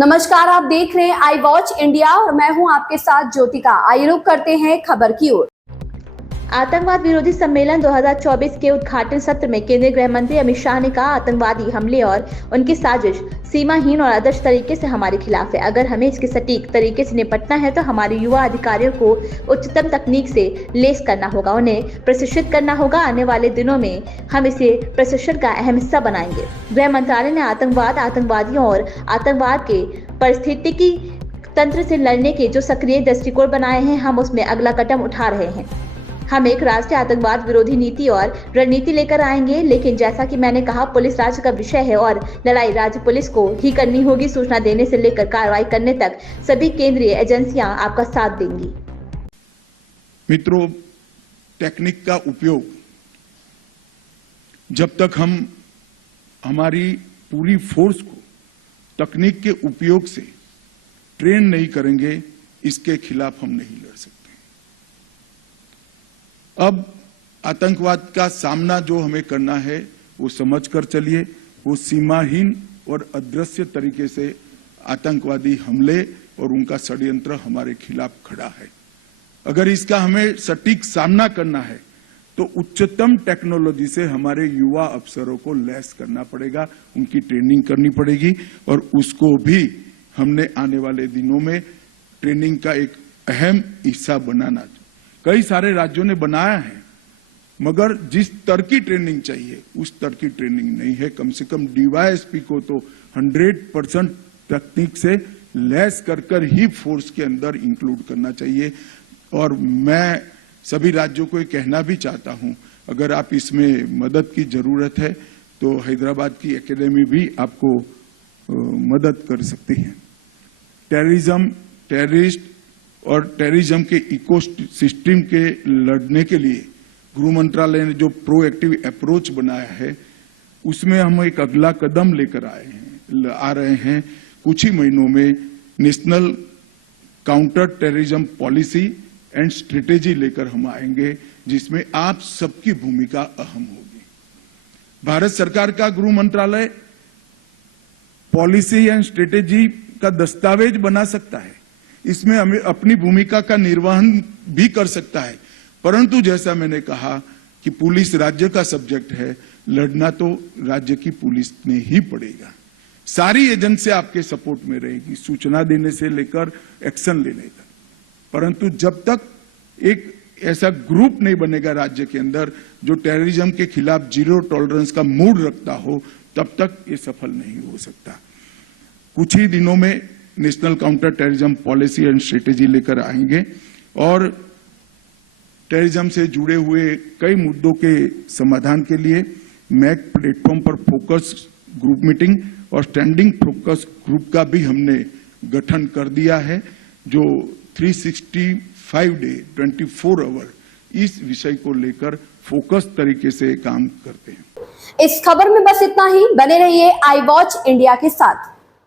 नमस्कार, आप देख रहे हैं आई वॉच इंडिया और मैं हूं आपके साथ ज्योतिका। आइए रुक करते हैं खबर की ओर। आतंकवाद विरोधी सम्मेलन 2024 के उद्घाटन सत्र में केंद्रीय गृह मंत्री अमित शाह ने कहा, आतंकवादी हमले और उनकी साजिश सीमाहीन और आदर्श तरीके से हमारे खिलाफ है। अगर हमें इसके सटीक तरीके से निपटना है तो हमारे युवा अधिकारियों को उच्चतम तकनीक से लैस करना होगा, उन्हें प्रशिक्षित करना होगा। आने वाले दिनों में हम इसे प्रशिक्षण का अहम हिस्सा बनाएंगे। गृह मंत्रालय ने आतंकवाद, आतंकवादियों और आतंकवाद के पारिस्थितिकी तंत्र से लड़ने के जो सक्रिय दृष्टिकोण बनाए हैं, हम उसमें अगला कदम उठा रहे हैं। हम एक राष्ट्रीय आतंकवाद विरोधी नीति और रणनीति लेकर आएंगे, लेकिन जैसा कि मैंने कहा, पुलिस राज्य का विषय है और लड़ाई राज्य पुलिस को ही करनी होगी। सूचना देने से लेकर कार्रवाई करने तक सभी केंद्रीय एजेंसियां आपका साथ देंगी। मित्रों, टेक्निक का उपयोग जब तक हम हमारी पूरी फोर्स को तकनीक के उपयोग से ट्रेन नहीं करेंगे, इसके खिलाफ हम नहीं लड़ सकते। अब आतंकवाद का सामना जो हमें करना है वो समझकर चलिए। वो सीमाहीन और अदृश्य तरीके से आतंकवादी हमले और उनका षड्यंत्र हमारे खिलाफ खड़ा है। अगर इसका हमें सटीक सामना करना है तो उच्चतम टेक्नोलॉजी से हमारे युवा अफसरों को लैस करना पड़ेगा, उनकी ट्रेनिंग करनी पड़ेगी और उसको भी हमने आने वाले दिनों में ट्रेनिंग का एक अहम हिस्सा बनाना। कई सारे राज्यों ने बनाया है, मगर जिस स्तर की ट्रेनिंग चाहिए उस स्तर की ट्रेनिंग नहीं है। कम से कम डीवाईएसपी को तो 100% तकनीक से लैस कर ही फोर्स के अंदर इंक्लूड करना चाहिए। और मैं सभी राज्यों को ये कहना भी चाहता हूं, अगर आप इसमें मदद की जरूरत है तो हैदराबाद की एकेडमी भी आपको मदद कर सकती है। टेररिज्म, टेररिस्ट और टेररिज्म के इकोसिस्टम के लड़ने के लिए गृह मंत्रालय ने जो प्रोएक्टिव अप्रोच बनाया है, उसमें हम एक अगला कदम लेकर आ रहे हैं। कुछ ही महीनों में national counter terrorism policy and strategy लेकर हम आएंगे, जिसमें आप सबकी भूमिका अहम होगी। भारत सरकार का गृह मंत्रालय पॉलिसी एंड स्ट्रेटेजी का दस्तावेज बना सकता है, इसमें हमें अपनी भूमिका का निर्वहन भी कर सकता है, परंतु जैसा मैंने कहा कि पुलिस राज्य का सब्जेक्ट है, लड़ना तो राज्य की पुलिस ने ही पड़ेगा। सारी एजेंसी आपके सपोर्ट में रहेगी, सूचना देने से लेकर एक्शन लेने तक। परंतु जब तक एक ऐसा ग्रुप नहीं बनेगा राज्य के अंदर जो टेररिज्म के खिलाफ जीरो टॉलरेंस का मूड रखता हो, तब तक ये सफल नहीं हो सकता। कुछ ही दिनों में national counter terrorism policy and strategy लेकर आएंगे और टेररिज्म से जुड़े हुए कई मुद्दों के समाधान के लिए मैक प्लेटफॉर्म पर फोकस ग्रुप मीटिंग और स्टैंडिंग फोकस ग्रुप का भी हमने गठन कर दिया है, जो 365 डे 24 आवर इस विषय को लेकर फोकस तरीके से काम करते हैं। इस खबर में बस इतना ही। बने रहिए आई वॉच इंडिया के साथ।